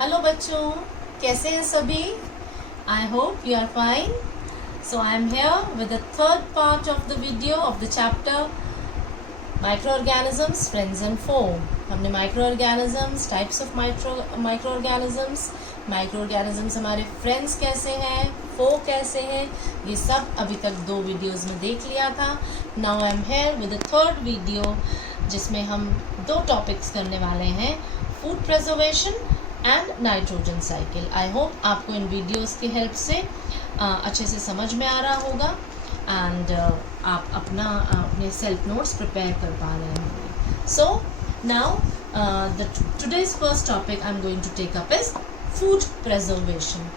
Hello बच्चों, कैसे हैं सभी? I hope you are fine. So I am here with the third part of the video of the chapter Microorganisms, Friends and Foe. हमने microorganisms, types of microorganisms, microorganisms हमारे friends कैसे हैं, foe कैसे हैं, ये सब अभी तक 2 वीडियोज़ में देख लिया था. Now I am here with the third video जिसमें हम 2 टॉपिक्स करने वाले हैं, food preservation and nitrogen cycle. I hope आपको इन वीडियोस की हेल्प से अच्छे से समझ में आ रहा होगा एंड आप अपने सेल्फ नोट्स प्रिपेयर कर पा रहे होंगे. So now the today's first topic I am going to take up is food preservation.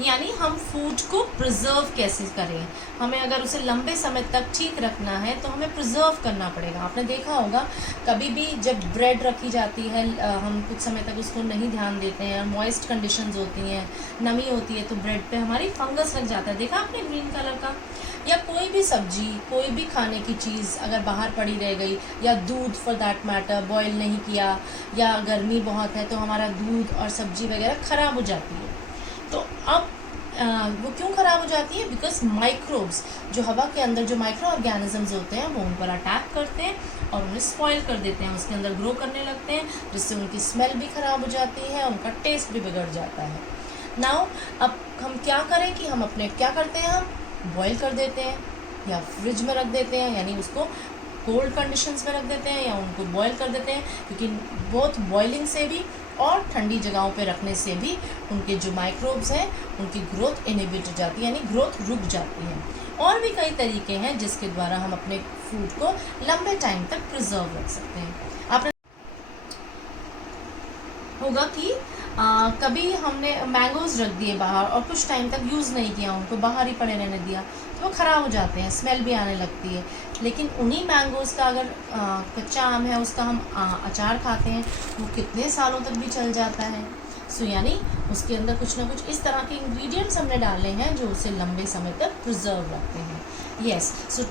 यानी हम फूड को प्रिजर्व कैसे करें. हमें अगर उसे लंबे समय तक ठीक रखना है तो हमें प्रिजर्व करना पड़ेगा. आपने देखा होगा कभी भी जब ब्रेड रखी जाती है, हम कुछ समय तक उसको नहीं ध्यान देते हैं, मॉइस्ट कंडीशंस होती हैं, नमी होती है, तो ब्रेड पे हमारी फंगस लग जाता है. देखा आपने ग्रीन कलर का. या कोई भी सब्जी, कोई भी खाने की चीज़ अगर बाहर पड़ी रह गई, या दूध फॉर दैट मैटर बॉयल नहीं किया, या गर्मी बहुत है तो हमारा दूध और सब्जी वगैरह ख़राब हो जाती है. तो अब वो क्यों ख़राब हो जाती है? बिकॉज माइक्रोब्स, जो हवा के अंदर जो माइक्रो ऑर्गेनिजम्स होते हैं वो उन पर अटैक करते हैं और उन्हें स्पॉइल कर देते हैं, उसके अंदर ग्रो करने लगते हैं, जिससे उनकी स्मेल भी ख़राब हो जाती है, उनका टेस्ट भी बिगड़ जाता है. नाउ अब हम क्या करें कि हम अपने क्या करते हैं, हम बॉयल कर देते हैं या फ्रिज में रख देते हैं, यानी उसको कोल्ड कंडीशंस में रख देते हैं या उनको बॉयल कर देते हैं, क्योंकि बहुत बॉइलिंग से भी और ठंडी जगहों पे रखने से भी उनके जो माइक्रोब्स हैं उनकी ग्रोथ इनहिबिट हो जाती है, यानी ग्रोथ रुक जाती है. और भी कई तरीके हैं जिसके द्वारा हम अपने फूड को लंबे टाइम तक प्रिजर्व रख सकते हैं. आपने होगा कि कभी हमने मैंगोज़ रख दिए बाहर और कुछ टाइम तक यूज़ नहीं किया, उनको बाहर ही पड़े रहने दिया, तो वो ख़राब हो जाते हैं, स्मेल भी आने लगती है. लेकिन उन्हीं मैंगोज़ का अगर कच्चा आम है उसका हम अचार खाते हैं, वो कितने सालों तक भी चल जाता है. सो यानी उसके अंदर कुछ ना कुछ इस तरह के इंग्रेडिएंट्स हमने डाले हैं जो उसे लंबे समय तक प्रिजर्व रखते हैं. Yes, so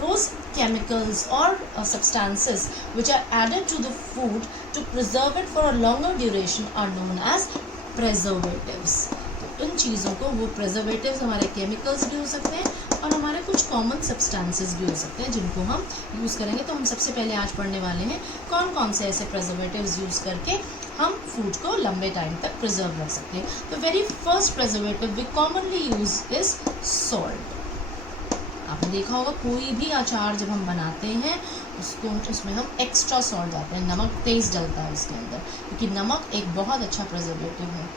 those chemicals or substances which are added to the food to preserve it for a longer duration are known as preservatives. तो इन चीज़ों को, वो preservatives हमारे chemicals भी हो सकते हैं और हमारे कुछ common substances भी हो सकते हैं जिनको हम यूज़ करेंगे. तो हम सबसे पहले आज पढ़ने वाले हैं कौन कौन से ऐसे preservatives यूज़ करके हम फूड को लंबे टाइम तक प्रिजर्व रख सकते हैं. The very first preservative we commonly use is salt. आपने देखा होगा कोई भी अचार जब हम बनाते हैं उसमें हम एक्स्ट्रा सॉल्ट डालते हैं, नमक तेज़ डलता है उसके अंदर, क्योंकि नमक एक बहुत अच्छा प्रिजर्वेटिव है.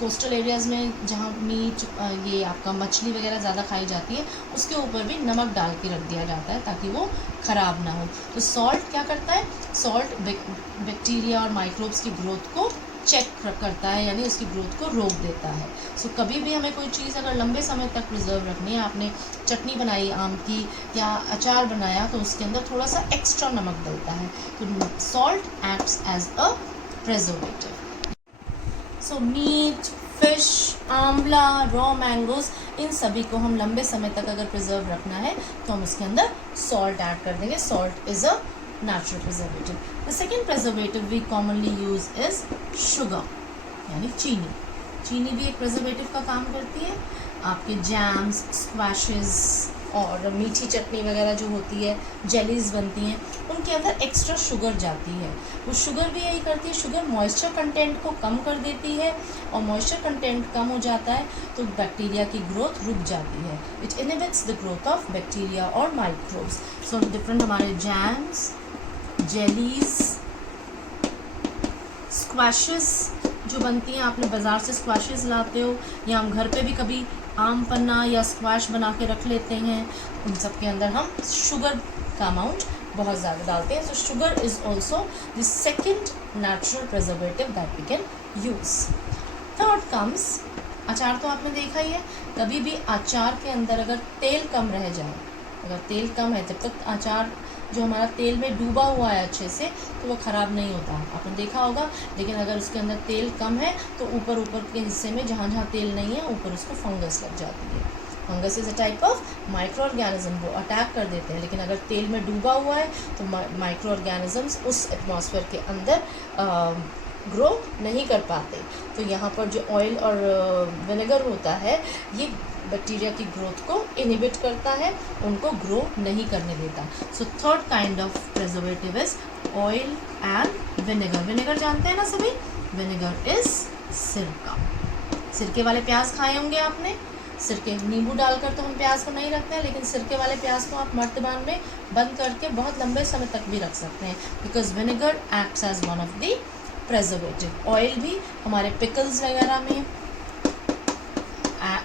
कोस्टल एरियाज़ में जहाँ मीट, ये आपका मछली वगैरह ज़्यादा खाई जाती है, उसके ऊपर भी नमक डाल के रख दिया जाता है ताकि वो ख़राब ना हो. तो सॉल्ट क्या करता है? सॉल्ट बैक्टीरिया और माइक्रोब्स की ग्रोथ को चेक करता है, यानी उसकी ग्रोथ को रोक देता है. सो कभी भी हमें कोई चीज़ अगर लंबे समय तक प्रिजर्व रखनी है, आपने चटनी बनाई आम की या अचार बनाया, तो उसके अंदर थोड़ा सा एक्स्ट्रा नमक डलता है. तो salt acts as a preservative. So meat, fish, amla, raw mangoes, इन सभी को हम लंबे समय तक अगर प्रिजर्व रखना है तो हम उसके अंदर सॉल्ट ऐड कर देंगे. Salt is a natural preservative. The second preservative we commonly use is sugar, यानी चीनी. चीनी भी एक प्रिजर्वेटिव का काम करती है. आपके जैम्स, स्क्वैशेस और मीठी चटनी वगैरह जो होती है, जेलीज बनती हैं, उनके अंदर एक्स्ट्रा शुगर जाती है. वो शुगर भी यही करती है, शुगर मॉइस्चर कंटेंट को कम कर देती है, और मॉइस्चर कंटेंट कम हो जाता है तो बैक्टीरिया की ग्रोथ रुक जाती है. It inhibits the growth of bacteria और माइक्रोब्स. सो डिफरेंट हमारे जैम्स, जेलीज, स्क्वैशेस जो बनती हैं, आपने बाज़ार से स्क्वैशेस लाते हो या हम घर पे भी कभी आम पन्ना या स्क्वैश बना के रख लेते हैं, उन सब के अंदर हम शुगर का अमाउंट बहुत ज़्यादा डालते हैं. So sugar is also the second natural preservative that we can use. Third comes achar. तो आपने देखा ही है, कभी भी अचार के अंदर अगर तेल कम रह जाए, अगर तेल कम है, जब तक अचार जो हमारा तेल में डूबा हुआ है अच्छे से, तो वो ख़राब नहीं होता, आपने देखा होगा. लेकिन अगर उसके अंदर तेल कम है तो ऊपर के हिस्से में जहाँ जहाँ तेल नहीं है, ऊपर उसको फंगस लग जाती है. Fungus is a type of micro organism, वो अटैक कर देते हैं. लेकिन अगर तेल में डूबा हुआ है तो माइक्रो ऑर्गेनिजम्स उस एटमॉस्फेयर के अंदर ग्रो नहीं कर पाते। तो यहाँ पर जो ऑयल और विनेगर होता है ये बैक्टीरिया की ग्रोथ को इनहिबिट करता है, उनको ग्रो नहीं करने देता। So third kind of preservative is oil and vinegar. Vinegar जानते हैं ना सभी, विनेगर इज सिरका। सिरके वाले प्याज खाए होंगे आपने। सिरके नींबू डालकर तो हम प्याज को नहीं रखते हैं, लेकिन सिरके वाले प्याज को आप मर्तबान में बंद करके बहुत लंबे समय तक भी रख सकते हैं, because vinegar acts as one of the preservative. Oil भी हमारे पिकल्स वगैरह में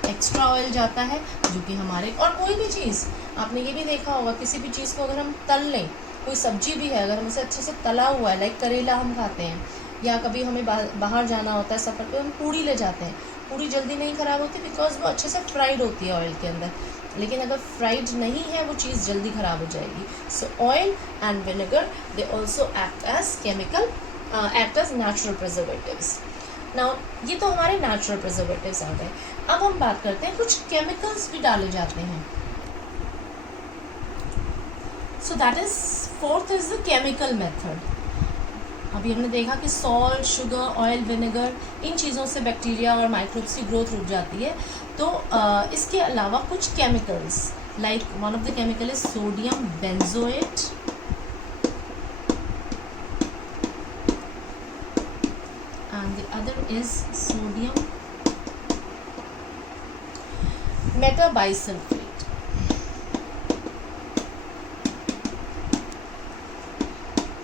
एक्स्ट्रा ऑयल जाता है, जो कि हमारे, और कोई भी चीज़ आपने ये भी देखा होगा, किसी भी चीज़ को अगर हम तल लें, कोई सब्जी भी है अगर हम उसे अच्छे से तला हुआ है, लाइक करेला हम खाते हैं, या कभी हमें बाहर जाना होता है सफ़र पे, हम पूड़ी ले जाते हैं, पूड़ी जल्दी नहीं ख़राब होती बिकॉज वो अच्छे से फ्राइड होती है ऑयल के अंदर। लेकिन अगर फ्राइड नहीं है वो चीज़ जल्दी ख़राब हो जाएगी। So oil and vinegar they also act as chemical, act as natural preservatives. Now ये तो हमारे नेचुरल प्रिजर्वेटिव्स आ गए। अब हम बात करते हैं कुछ केमिकल्स भी डाले जाते हैं। So that is fourth is the chemical method. अभी हमने देखा कि सॉल्ट, शुगर, ऑयल, विनेगर, इन चीज़ों से बैक्टीरिया और माइक्रोब्स की ग्रोथ रुक जाती है। तो इसके अलावा कुछ chemicals, like one of the chemical is sodium benzoate, and the other is sodium metabisulfate.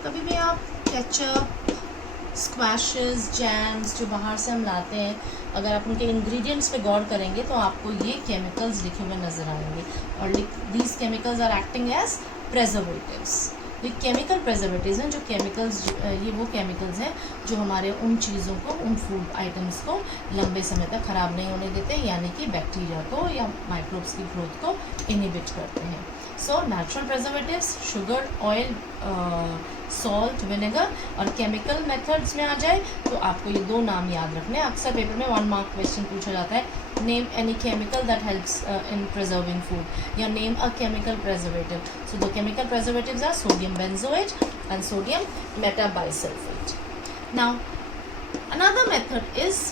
कभी भी आप केचप, स्क्वैशेस, जैम्स जो बाहर से हम लाते हैं, अगर आप उनके इंग्रेडिएंट्स पे गौर करेंगे तो आपको ये केमिकल्स लिखे हुए नज़र आएंगे। और these chemicals are acting as preservatives. ये केमिकल प्रिजर्वेटिव्स हैं, जो केमिकल्स, ये वो केमिकल्स हैं जो हमारे उन चीज़ों को, उन फूड आइटम्स को लंबे समय तक ख़राब नहीं होने देते, यानी कि बैक्टीरिया को या माइक्रोब्स की ग्रोथ को इनहिबिट करते हैं। So natural preservatives, sugar, oil, salt, vinegar, और केमिकल मेथड्स में आ जाए तो आपको ये दो नाम याद रखने हैं। अक्सर पेपर में 1 मार्क क्वेश्चन पूछा जाता है, name any chemical that helps in preserving food, या name a chemical preservative. So the chemical preservatives are sodium benzoate and sodium metabisulphite. Now another method is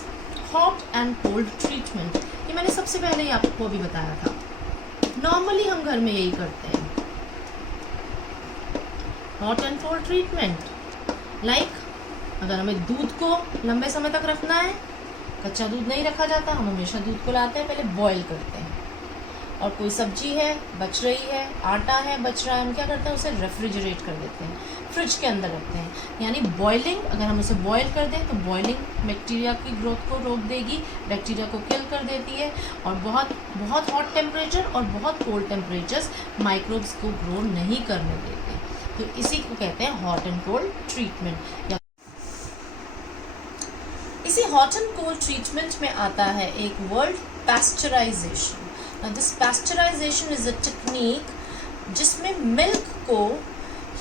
hot and cold treatment. ये मैंने सबसे पहले ही आपको भी बताया था। नॉर्मली हम घर में यही करते हैं, hot and cold treatment. Like अगर हमें दूध को लंबे समय तक रखना है, कच्चा दूध नहीं रखा जाता, हम हमेशा दूध को लाते हैं, पहले बॉईल करते हैं। और कोई सब्जी है बच रही है, आटा है बच रहा है, हम क्या करते हैं, उसे रेफ्रिजरेट कर देते हैं, फ्रिज के अंदर रखते हैं। यानी बॉइलिंग, अगर हम उसे बॉयल कर दें तो बॉइलिंग बैक्टीरिया की ग्रोथ को रोक देगी, बैक्टीरिया को किल कर देती है। और बहुत हॉट टेम्परेचर और बहुत कोल्ड टेम्परेचर्स माइक्रोब्स को ग्रो नहीं करने देते। तो इसी को कहते हैं हॉट एंड कोल्ड ट्रीटमेंट। इसी हॉट एंड कोल्ड ट्रीटमेंट में आता है एक word, pasteurisation. This pasteurisation is a technique जिसमें मिल्क को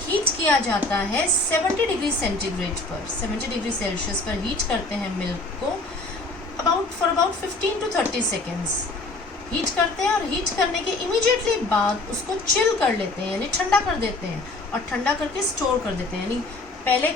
हीट किया जाता है 70 डिग्री सेंटीग्रेड पर, 70 डिग्री सेल्सियस पर हीट करते हैं मिल्क को for about 15 to 30 seconds heat करते हैं। और हीट करने के इमीडिएटली बाद उसको चिल कर लेते हैं, यानी ठंडा कर देते हैं, और ठंडा करके स्टोर कर देते हैं। यानी पहले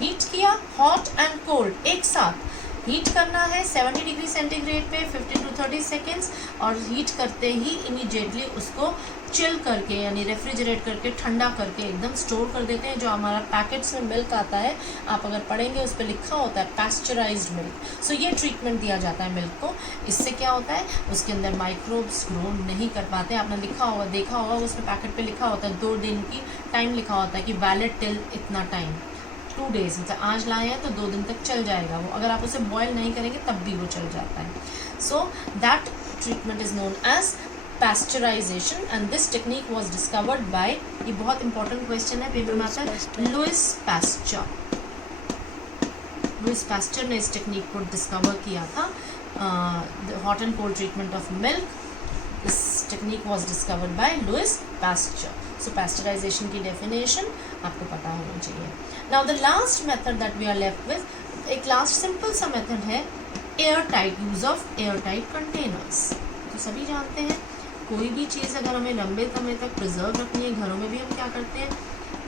हीट किया, हॉट एंड कोल्ड एक साथ हीट करना है 70 डिग्री सेंटीग्रेड पे 15 to 30 सेकेंड्स, और हीट करते ही इमीडिएटली उसको चिल करके, यानी रेफ्रिजरेट करके, ठंडा करके एकदम स्टोर कर देते हैं। जो हमारा पैकेट्स में मिल्क आता है, आप अगर पढ़ेंगे उस पर लिखा होता है पैस्चराइज्ड मिल्क। सो ये ट्रीटमेंट दिया जाता है मिल्क को। इससे क्या होता है, उसके अंदर माइक्रोब्स ग्रो नहीं कर पाते। आपने लिखा होगा, देखा होगा, उसमें पैकेट पे लिखा होता है 2 दिन की टाइम लिखा होता है कि वैलिड टिल इतना टाइम, 2 डेज, मतलब आज लाए हैं तो 2 दिन तक चल जाएगा वो। अगर आप उसे बॉयल नहीं करेंगे तब भी वो चल जाता है। So that treatment is known as pasteurisation and this technique was discovered by, ये बहुत इंपॉर्टेंट क्वेश्चन है पेपर में आता है, लुइस पास्चर। लुइस पास्चर ने इस टेक्निक को डिस्कवर किया था, hot and cold treatment of milk. This technique was discovered by Louis Pasteur. So pasteurisation की डेफिनेशन आपको पता होनी चाहिए। Now the last method that we are left with, एक लास्ट सिंपल सा मेथड है air tight, use of air tight containers. तो सभी जानते हैं कोई भी चीज़ अगर हमें लंबे समय तक प्रिजर्व रखनी है, घरों में भी हम क्या करते हैं,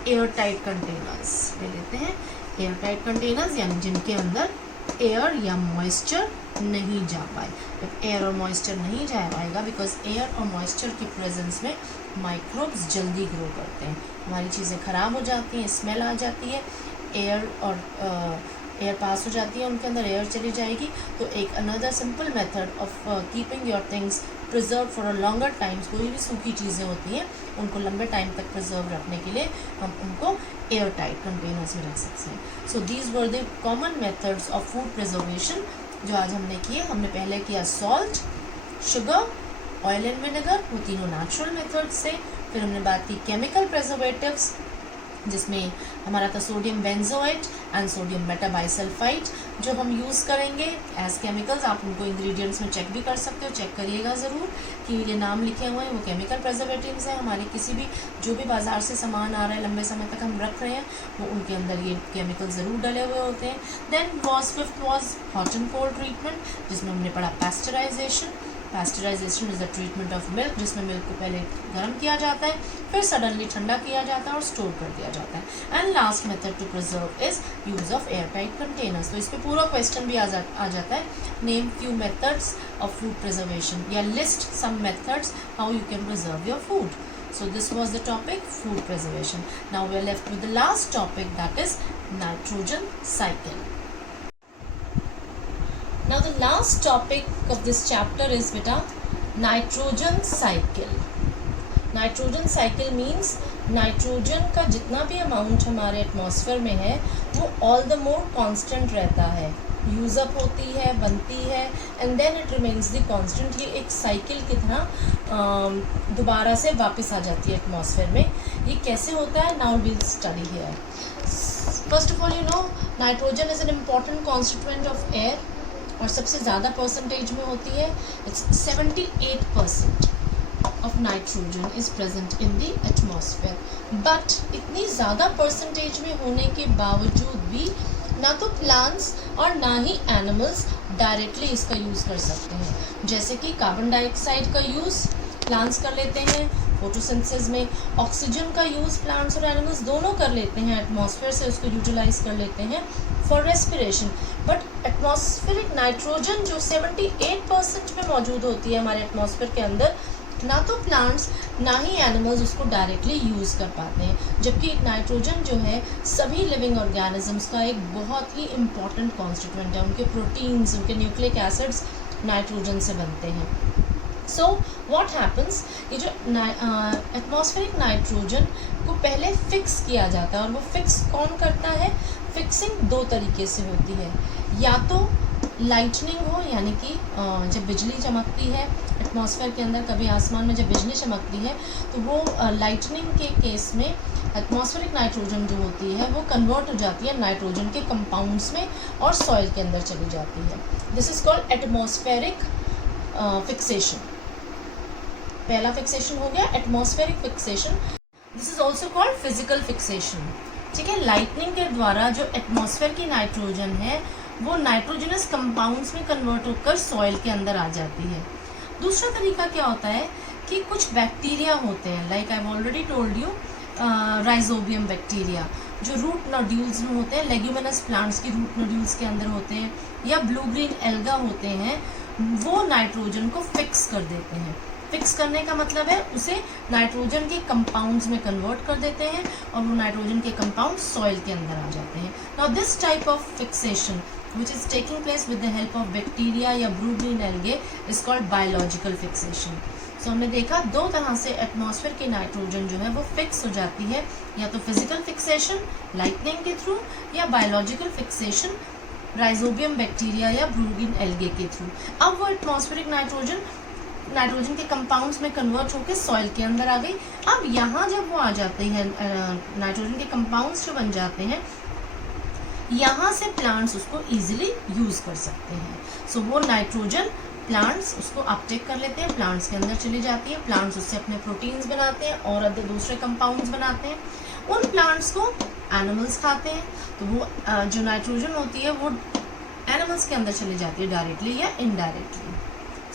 एयर टाइट कंटेनर्स ले लेते हैं। एयर टाइट कंटेनर्स यानी जिनके अंदर एयर या मॉइस्चर नहीं जा पाए। जब एयर और मॉइस्चर नहीं जा पाएगा, बिकॉज एयर और मॉइस्चर की प्रेजेंस में माइक्रोब्स जल्दी ग्रो करते हैं, हमारी चीज़ें ख़राब हो जाती हैं, स्मेल आ जाती है, एयर पास हो जाती है, उनके अंदर एयर चली जाएगी। तो एक another simple method of keeping your things preserve for a longer times, कोई भी सूखी चीज़ें होती हैं उनको लंबे टाइम तक प्रिजर्व रखने के लिए हम उनको एयर टाइट कंटेनर्स में रख सकते हैं। So these were the common methods of food preservation जो आज हमने किए। हमने पहले किया salt, sugar, oil and vinegar, वो तीनों नेचुरल मेथड्स से। फिर हमने बात की केमिकल प्रिजर्वेटिव्स, जिसमें हमारा था sodium benzoate and sodium metabisulphide, जो हम यूज़ करेंगे एज केमिकल्स। आप उनको इंग्रेडिएंट्स में चेक भी कर सकते हो, चेक करिएगा ज़रूर कि ये नाम लिखे हुए हैं वो केमिकल प्रिजर्वेटिव्स हैं। हमारे किसी भी जो भी बाज़ार से सामान आ रहा है लंबे समय तक हम रख रहे हैं, वो उनके अंदर ये केमिकल ज़रूर डले हुए होते हैं। Then fifth was hot and cold treatment, जिसमें हमने पढ़ा pasteurisation. Pasteurisation is the treatment of milk, जिसमें मिल्क को पहले गर्म किया जाता है, फिर सडनली ठंडा किया जाता है और स्टोर कर दिया जाता है। And last method to preserve is use of air tight containers. तो इस पर पूरा क्वेश्चन भी आ जाता है, name few methods of food preservation, या list some methods how you can preserve your food. So this was the topic food preservation. Now we are left with the last topic, that is nitrogen cycle. Now the last topic of this chapter is beta nitrogen cycle. Nitrogen cycle means nitrogen का जितना भी amount हमारे atmosphere में है वो all the more constant रहता है, यूज़अप होती है, बनती है, and then it remains the constant. ये एक साइकिल की तरह दोबारा से वापस आ जाती है एटमॉस्फेयर में। ये कैसे होता है, now will study here. First of all you know nitrogen is an important constituent of air, और सबसे ज़्यादा परसेंटेज में होती है। It's 78% of nitrogen is present in the atmosphere. But इतनी ज़्यादा परसेंटेज में होने के बावजूद भी ना तो प्लांट्स और ना ही एनिमल्स डायरेक्टली इसका यूज़ कर सकते हैं। जैसे कि कार्बन डाइऑक्साइड का यूज़ प्लांट्स कर लेते हैं फोटोसिंथेसिस में, ऑक्सीजन का यूज़ प्लांट्स और एनिमल्स दोनों कर लेते हैं, एटमॉस्फेयर से उसको यूटिलाइज कर लेते हैं for respiration. But atmospheric nitrogen जो 78% में मौजूद होती है हमारे एटमॉस्फेयर के अंदर, ना तो प्लांट्स ना ही एनिमल्स उसको डायरेक्टली यूज़ कर पाते हैं। जबकि नाइट्रोजन जो है सभी लिविंग ऑर्गेनिजम्स का एक बहुत ही इम्पॉर्टेंट कॉन्स्टिट्यूएंट है। उनके प्रोटीन्स, उनके न्यूक्लिक एसिड्स नाइट्रोजन से बनते हैं। सो व्हाट हैपन्स, ये जो एटमॉस्फेरिक नाइट्रोजन को पहले फिक्स किया जाता है, और वो फिक्स कौन करता है? फिक्सिंग दो तरीके से होती है, या तो लाइटनिंग हो, यानी कि जब बिजली चमकती है एटमॉस्फेयर के अंदर, कभी आसमान में जब बिजली चमकती है तो वो लाइटनिंग के केस में एटमॉस्फेरिक नाइट्रोजन जो होती है वो कन्वर्ट हो जाती है नाइट्रोजन के कंपाउंड्स में और सॉइल के अंदर चली जाती है। This is called atmospheric fixation. पहला फिक्सेशन हो गया atmospheric fixation. This is also called physical fixation. ठीक है, लाइटनिंग के द्वारा जो एटमॉस्फेयर की नाइट्रोजन है वो नाइट्रोजनस कंपाउंड्स में कन्वर्ट होकर सॉइल के अंदर आ जाती है। दूसरा तरीका क्या होता है कि कुछ बैक्टीरिया होते हैं, like I have already told you, rhizobium bacteria जो रूट नोड्यूल्स में होते हैं, लेग्यूमिनस प्लांट्स की रूट नोड्यूल्स के अंदर होते हैं, या ब्लू ग्रीन एल्गा होते हैं, वो नाइट्रोजन को फिक्स कर देते हैं। फिक्स करने का मतलब है उसे नाइट्रोजन के कंपाउंड्स में कन्वर्ट कर देते हैं और वो नाइट्रोजन के कंपाउंड सॉइल के अंदर आ जाते हैं। Now this type of fixation which is taking place with the help of bacteria या blue green algae is called biological fixation. So हमने देखा दो तरह से एटमॉस्फेयर की नाइट्रोजन जो है वो फिक्स हो जाती है, या तो फिजिकल फिक्सेशन लाइटनिंग के थ्रू, या बायोलॉजिकल फिक्सेशन राइजोबियम बैक्टीरिया या ब्लू ग्रीन एल्गे के थ्रू। अब वो एटमॉस्फेरिक नाइट्रोजन के कंपाउंड्स में कन्वर्ट होकर सॉइल के अंदर आ गई। अब यहाँ जब वो आ जाते हैं नाइट्रोजन के कंपाउंड्स जो बन जाते हैं, यहाँ से प्लांट्स उसको इजीली यूज़ कर सकते हैं। सो वो नाइट्रोजन प्लांट्स उसको अपटेक कर लेते हैं, प्लांट्स के अंदर चली जाती है, प्लांट्स उससे अपने प्रोटीन्स बनाते हैं और अदर दूसरे कंपाउंड्स बनाते हैं। उन प्लांट्स को एनिमल्स खाते हैं, तो वो जो नाइट्रोजन होती है वो एनिमल्स के अंदर चली जाती है डायरेक्टली या इनडायरेक्टली।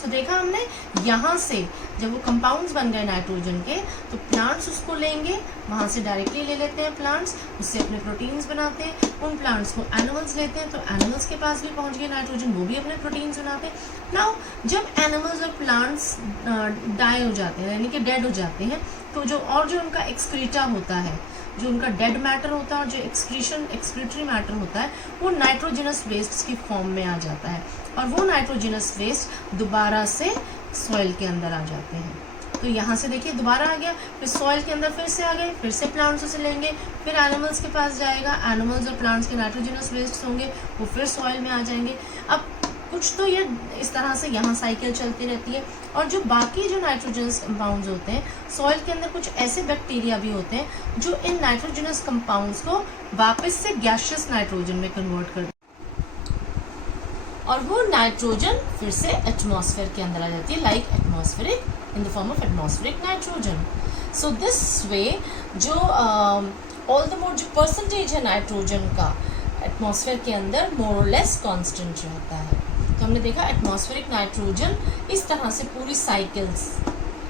तो देखा हमने, यहाँ से जब वो कंपाउंड्स बन गए नाइट्रोजन के, तो प्लांट्स उसको लेंगे, वहाँ से डायरेक्टली ले लेते हैं प्लांट्स, उससे अपने प्रोटीन्स बनाते हैं। उन प्लांट्स को एनिमल्स लेते हैं, तो एनिमल्स के पास भी पहुँच गए नाइट्रोजन, वो भी अपने प्रोटीन्स बनाते हैं। नाउ जब एनिमल्स और प्लांट्स डाई हो जाते हैं, यानी कि डेड हो जाते हैं, तो जो उनका एक्सक्रीटा होता है, जो उनका डेड मैटर होता है और जो एक्सक्रीटरी मैटर होता है, वो नाइट्रोजनस वेस्ट की फॉर्म में आ जाता है, और वो नाइट्रोजनस वेस्ट दोबारा से सॉइल के अंदर आ जाते हैं। तो यहाँ से देखिए दोबारा आ गया, फिर सॉइल के अंदर फिर से आ गए, फिर से प्लांट्स उसे लेंगे, फिर एनिमल्स के पास जाएगा, एनिमल्स और प्लांट्स के नाइट्रोजनस वेस्ट होंगे, वो फिर सॉइल में आ जाएंगे। अब कुछ तो ये इस तरह से यहाँ साइकिल चलती रहती है। और जो बाकी जो नाइट्रोजनस कंपाउंड्स होते हैं, सॉइल के अंदर कुछ ऐसे बैक्टीरिया भी होते हैं जो इन नाइट्रोजनस कंपाउंड्स को वापस से गैसियस नाइट्रोजन में कन्वर्ट कर, और वो नाइट्रोजन फिर से एटमॉस्फेयर के अंदर आ जाती है, like atmospheric, in the form of atmospheric nitrogen. So this way जो ऑल द मोर जो परसेंटेज है नाइट्रोजन का एटमॉस्फेयर के अंदर मोर और लेस कांस्टेंट रहता है। तो हमने देखा एटमॉस्फेरिक नाइट्रोजन इस तरह से पूरी साइकिल्स,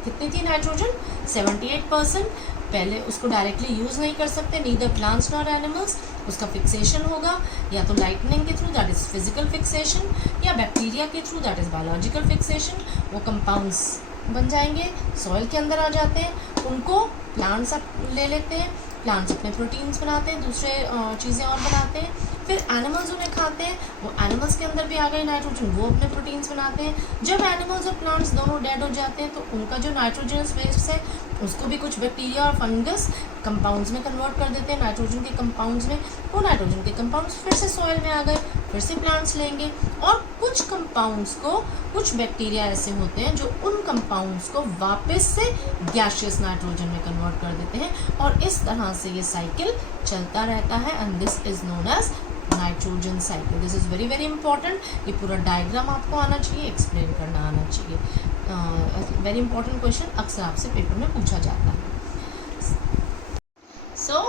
कितनी थी नाइट्रोजन, 78%। पहले उसको डायरेक्टली यूज़ नहीं कर सकते, नीदर प्लांट्स नॉर एनिमल्स, उसका फिक्सेशन होगा या तो लाइटनिंग के through, that is physical fixation, या बैक्टीरिया के through, that is biological fixation. वो कंपाउंड्स बन जाएंगे, सॉइल के अंदर आ जाते हैं, उनको प्लांट्स ले लेते हैं, प्लांट्स अपने प्रोटीन्स बनाते हैं, दूसरे चीज़ें और बनाते हैं, फिर एनिमल्स उन्हें खाते हैं, वो एनिमल्स के अंदर भी आ गए नाइट्रोजन, वो अपने प्रोटीन्स बनाते हैं। जब एनिमल्स और प्लांट्स दोनों डेड हो जाते हैं, तो उनका जो नाइट्रोजनस वेस्ट है उसको भी कुछ बैक्टीरिया और फंगस कंपाउंड्स में कन्वर्ट कर देते हैं, नाइट्रोजन के कंपाउंड्स में। वो नाइट्रोजन के कंपाउंड्स फिर से सॉइल में आ गए, फिर से प्लांट्स लेंगे, और कुछ कंपाउंड्स को, कुछ बैक्टीरिया ऐसे होते हैं जो उन कंपाउंड्स को वापस से गैसियस नाइट्रोजन में कन्वर्ट कर देते हैं, और इस तरह से ये साइकिल चलता रहता है, and this is known as nitrogen cycle. This is very very important. ये पूरा डायग्राम आपको आना चाहिए, एक्सप्लेन करना आना चाहिए। वेरी इंपॉर्टेंट क्वेश्चन अक्सर आपसे पेपर में पूछा जाता है। सो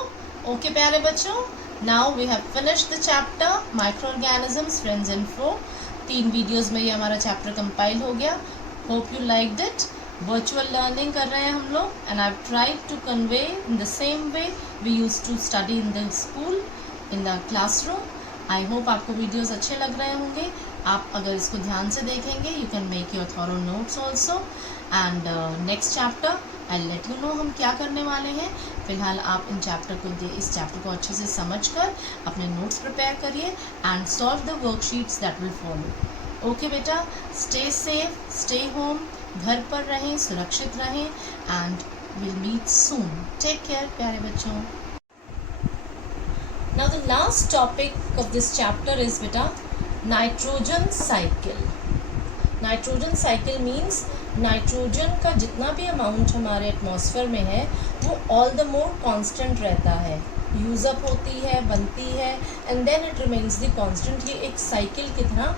ओके प्यारे बच्चों, now we have finished the chapter microorganisms friends and foe. 3 videos में ये हमारा चैप्टर कंपाइल हो गया। Hope you liked it. Virtual learning कर रहे हैं हम लोग, and I have tried to convey in the same way we used to study in the school, in the classroom. I hope आपको वीडियोस अच्छे लग रहे होंगे। आप अगर इसको ध्यान से देखेंगे, you can make your thorough notes also, and next chapter I let you know हम क्या करने वाले हैं। फिलहाल आप इस चैप्टर को अच्छे से समझकर अपने नोट्स प्रिपेयर करिए and solve the worksheets that will follow. Okay बेटा, स्टे सेफ, स्टे होम, घर पर रहें, सुरक्षित रहें, and will meet soon. Take care प्यारे बच्चों। Now the last topic of this chapter is beta nitrogen cycle. Nitrogen cycle means nitrogen का जितना भी अमाउंट हमारे एटमॉस्फेयर में है वो ऑल द मोर कांस्टेंट रहता है, यूज़ अप होती है, बनती है, and then it remains the constant. ये एक साइकिल की तरह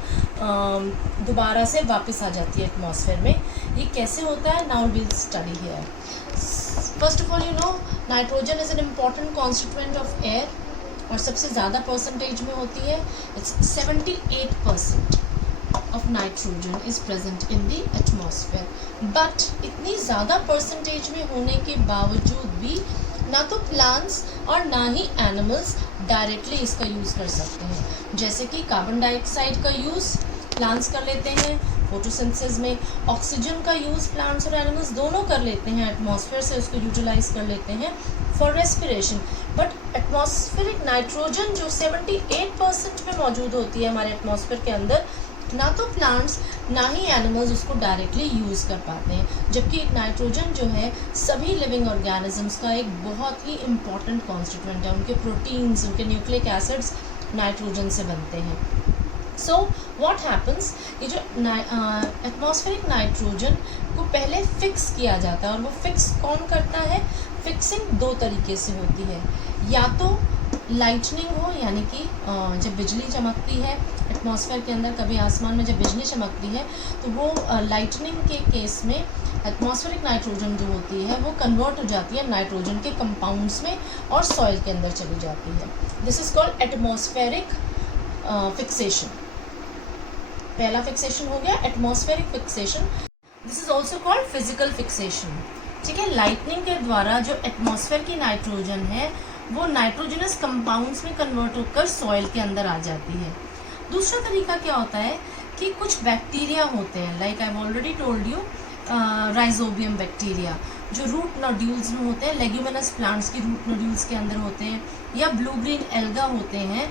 दोबारा से वापस आ जाती है एटमॉस्फेयर में। ये कैसे होता है, now will study here. First of all you know nitrogen is an important constituent of air, और सबसे ज़्यादा परसेंटेज में होती है। It's 78% of nitrogen is present in the atmosphere. But इतनी ज़्यादा परसेंटेज में होने के बावजूद भी ना तो प्लांट्स और ना ही एनिमल्स डायरेक्टली इसका यूज़ कर सकते हैं। जैसे कि कार्बन डाइऑक्साइड का यूज़ प्लांट्स कर लेते हैं फोटोसिंथेसिस में, ऑक्सीजन का यूज़ प्लांट्स और एनिमल्स दोनों कर लेते हैं, एटमॉस्फेयर से उसको यूटिलाइज कर लेते हैं for respiration. But atmospheric nitrogen जो 78% में मौजूद होती है हमारे एटमॉस्फेयर के अंदर, ना तो प्लांट्स ना ही एनिमल्स उसको डायरेक्टली यूज़ कर पाते हैं। जबकि नाइट्रोजन जो है सभी लिविंग ऑर्गेनिजम्स का एक बहुत ही इम्पॉर्टेंट कॉन्स्टिट्यूएंट है। उनके प्रोटीन्स, उनके न्यूक्लिक एसिड्स नाइट्रोजन से बनते हैं। सो व्हाट हैपन्स, ये जो एटमॉस्फेरिक नाइट्रोजन को पहले फिक्स किया जाता है, और वो फिक्स कौन करता है? फिक्सिंग 2 तरीके से होती है। या तो लाइटनिंग हो, यानी कि जब बिजली चमकती है एटमॉस्फेयर के अंदर, कभी आसमान में जब बिजली चमकती है तो वो लाइटनिंग के केस में एटमॉस्फेरिक नाइट्रोजन जो होती है वो कन्वर्ट हो जाती है नाइट्रोजन के कंपाउंड्स में और सॉइल के अंदर चली जाती है। This is called atmospheric fixation. पहला फिक्सेशन हो गया atmospheric fixation. This is also called physical fixation. ठीक है, लाइटनिंग के द्वारा जो एटमॉस्फेयर की नाइट्रोजन है वो नाइट्रोजनस कंपाउंड्स में कन्वर्ट होकर सॉइल के अंदर आ जाती है। दूसरा तरीका क्या होता है कि कुछ बैक्टीरिया होते हैं, like I have already told you, rhizobium bacteria जो रूट नोड्यूल्स में होते हैं, लेग्यूमिनस प्लांट्स की रूट नोड्यूल्स के अंदर होते हैं, या ब्लू ग्रीन एल्गा होते हैं,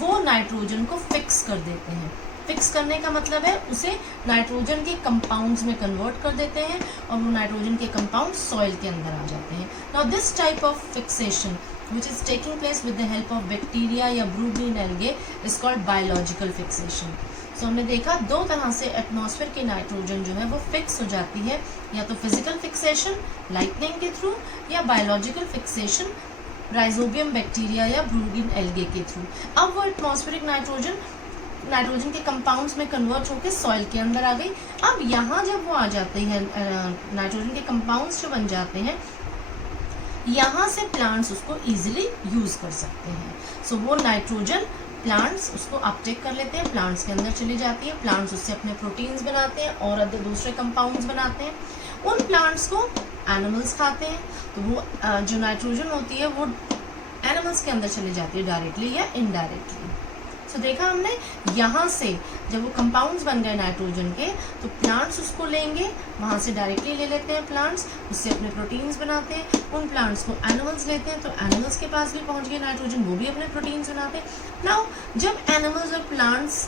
वो नाइट्रोजन को फिक्स कर देते हैं। फिक्स करने का मतलब है उसे नाइट्रोजन के कंपाउंड्स में कन्वर्ट कर देते हैं और वो नाइट्रोजन के कंपाउंड सॉइल के अंदर आ जाते हैं। Now this type of fixation which is taking place with the help of bacteria या blue green algae is called biological fixation. So हमने देखा दो तरह से एटमॉस्फेयर की नाइट्रोजन जो है वो फिक्स हो जाती है, या तो फिजिकल फिक्सेशन लाइटनिंग के थ्रू, या बायोलॉजिकल फिक्सेशन राइजोबियम बैक्टीरिया या ब्लू ग्रीन एल्गे के थ्रू। अब वो एटमॉस्फेरिक नाइट्रोजन के कंपाउंड्स में कन्वर्ट होकर सॉइल के अंदर आ गई। अब यहाँ जब वो आ जाते हैं, नाइट्रोजन के कंपाउंड्स जो बन जाते हैं, यहाँ से प्लांट्स उसको इजीली यूज कर सकते हैं। सो वो नाइट्रोजन प्लांट्स उसको अपटेक कर लेते हैं, प्लांट्स के अंदर चली जाती है, प्लांट्स उससे अपने प्रोटीन्स बनाते हैं और दूसरे कंपाउंड्स बनाते हैं। उन प्लांट्स को एनिमल्स खाते हैं, तो वो जो नाइट्रोजन होती है वो एनिमल्स के अंदर चली जाती है डायरेक्टली या इनडायरेक्टली। तो देखा हमने, यहाँ से जब वो कंपाउंड्स बन गए नाइट्रोजन के, तो प्लांट्स उसको लेंगे, वहाँ से डायरेक्टली ले लेते हैं प्लांट्स, उससे अपने प्रोटीन्स बनाते हैं। उन प्लांट्स को एनिमल्स लेते हैं, तो एनिमल्स के पास भी पहुँच गए नाइट्रोजन, वो भी अपने प्रोटीन्स बनाते हैं। नाउ जब एनिमल्स और प्लांट्स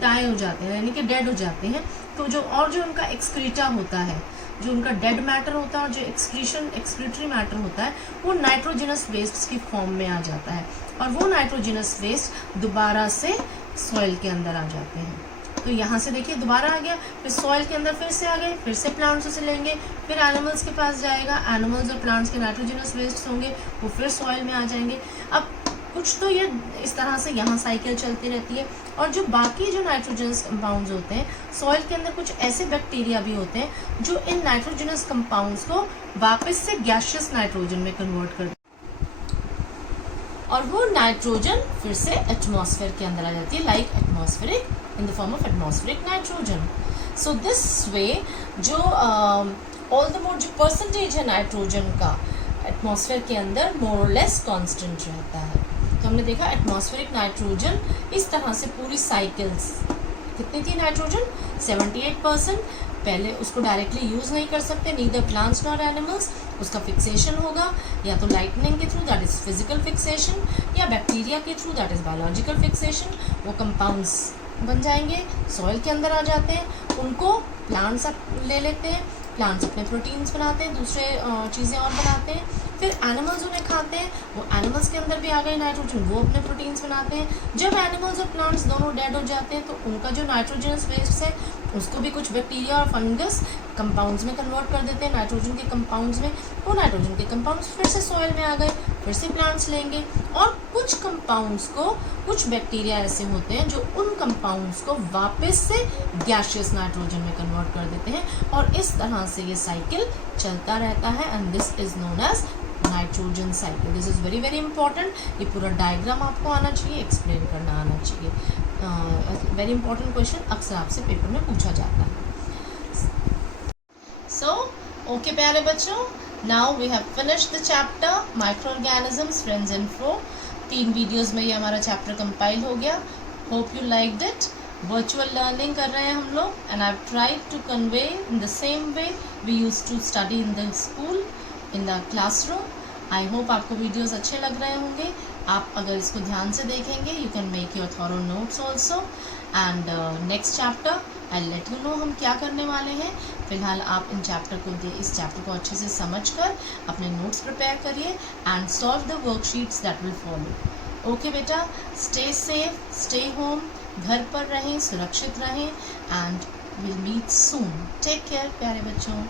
डाई हो जाते हैं, यानी कि डेड हो जाते हैं, तो जो उनका एक्सक्रीटा होता है, जो उनका डेड मैटर होता है और जो एक्सक्रीटरी मैटर होता है, वो नाइट्रोजनस वेस्ट की फॉर्म में आ जाता है, और वो नाइट्रोजनस वेस्ट दोबारा से सॉइल के अंदर आ जाते हैं। तो यहाँ से देखिए दोबारा आ गया, फिर सॉइल के अंदर फिर से आ गए, फिर से प्लांट्स उसे लेंगे, फिर एनिमल्स के पास जाएगा, एनिमल्स और प्लांट्स के नाइट्रोजनस वेस्ट होंगे, वो फिर सॉइल में आ जाएंगे। अब कुछ तो ये इस तरह से यहाँ साइकिल चलती रहती है। और जो बाकी जो नाइट्रोजनस कंपाउंड्स होते हैं, सॉइल के अंदर कुछ ऐसे बैक्टीरिया भी होते हैं जो इन नाइट्रोजनस कंपाउंड्स को वापस से गैसियस नाइट्रोजन में कन्वर्ट कर, और वो नाइट्रोजन फिर से एटमॉस्फेयर के अंदर आ जाती है, like atmospheric in the form of atmospheric nitrogen. So this way जो ऑल द मोर जो परसेंटेज है नाइट्रोजन का एटमॉस्फेयर के अंदर मोर और लेस कांस्टेंट रहता है। तो हमने देखा एटमॉस्फेरिक नाइट्रोजन इस तरह से पूरी साइकिल्स, कितनी थी नाइट्रोजन 78%, पहले उसको डायरेक्टली यूज़ नहीं कर सकते, नीदर प्लांट्स नॉर एनिमल्स, उसका फिक्सेशन होगा या तो लाइटनिंग के through, that is physical fixation, या बैक्टीरिया के through, that is biological fixation. वो कंपाउंड्स बन जाएंगे, सॉइल के अंदर आ जाते हैं, उनको प्लांट्स ले लेते हैं, प्लांट्स अपने प्रोटीन्स बनाते हैं, दूसरे चीज़ें और बनाते हैं, फिर एनिमल्स उन्हें खाते हैं, वो एनिमल्स के अंदर भी आ गए नाइट्रोजन, वो अपने प्रोटीन्स बनाते हैं। जब एनिमल्स और प्लांट्स दोनों डेड हो जाते हैं, तो उनका जो नाइट्रोजनस वेस्ट है उसको भी कुछ बैक्टीरिया और फंगस कंपाउंड्स में कन्वर्ट कर देते हैं, नाइट्रोजन के कंपाउंड्स में। वो नाइट्रोजन के कंपाउंड्स फिर से सॉइल में आ गए, फिर से प्लांट्स लेंगे, और कुछ कंपाउंड्स को, कुछ बैक्टीरिया ऐसे होते हैं जो उन कंपाउंड्स को वापस से गैसियस नाइट्रोजन में कन्वर्ट कर देते हैं, और इस तरह से ये साइकिल चलता रहता है, and this is known as nitrogen cycle. This is very very important. ये पूरा डायग्राम आपको आना चाहिए, एक्सप्लेन करना आना चाहिए। वेरी इंपॉर्टेंट क्वेश्चन अक्सर आपसे पेपर में पूछा जाता है। सो ओके प्यारे बच्चों, now we have finished the chapter microorganisms friends and foe. 3 videos में ये हमारा चैप्टर कंपाइल हो गया। Hope you liked it. Virtual learning कर रहे हैं हम लोग, and I have tried to convey in the same way we used to study in the school, in the classroom. I hope आपको वीडियोस अच्छे लग रहे होंगे। आप अगर इसको ध्यान से देखेंगे, you can make your thorough notes also, and next chapter I let you know हम क्या करने वाले हैं। फिलहाल आप इस चैप्टर को अच्छे से समझकर अपने नोट्स प्रिपेयर करिए and solve the worksheets that will follow. Okay बेटा, स्टे सेफ, स्टे होम, घर पर रहें, सुरक्षित रहें, and will meet soon. Take care प्यारे बच्चों।